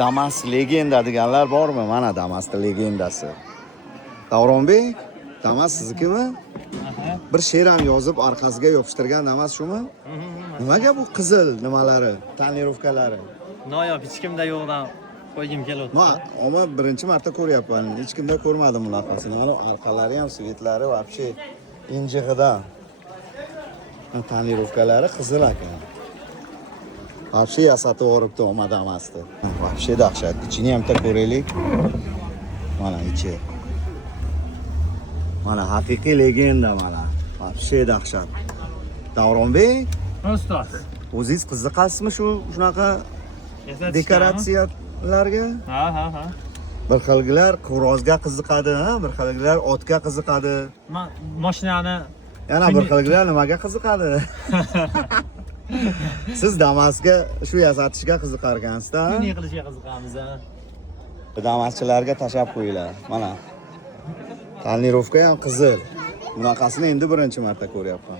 Damas legenda deganlar bormi? Mana Damasning legendasi. Davronbek, Damas siznikimi? Bir she'r ham yozib orqasiga yopishtirgan Damas shumi? Nimaga bu qizil nimalari, tonirovkalari? Noyob hech kimda yo'qdan qo'ygim kelyapti. Ama birinchi marta ko'ryapman. Hech kimda ko'rmadim bunaqasini. Mana orqalari ham, svetlari вообще injig'idan. Tonirovkalari qizil ekan. Вообще yasatib o'ribdi Damasni. Вообще dahshat. Ichini ham ko'raylik. Mana ichi. Mana haqiqiy legenda mana. Вообще dahshat. Davronbek, Ustoz. o'zingiz qiziqasizmi shunaqa dekoratsiyalarga? Ha. Bir xilgilar qo'rozga qiziqadi, bir xilgilar otga qiziqadi. Mashinani Yana bir xilgilar nimaga qiziqadi? Siz Damasga shu yasatishga qiziqar ekansiz-da? ne qilishga qiziqamiz ha. Damaschilarga tashab qo'yinglar. Mana. Tonirovka ham qizil. Bunaqasini endi birinchi marta ko'ryapman.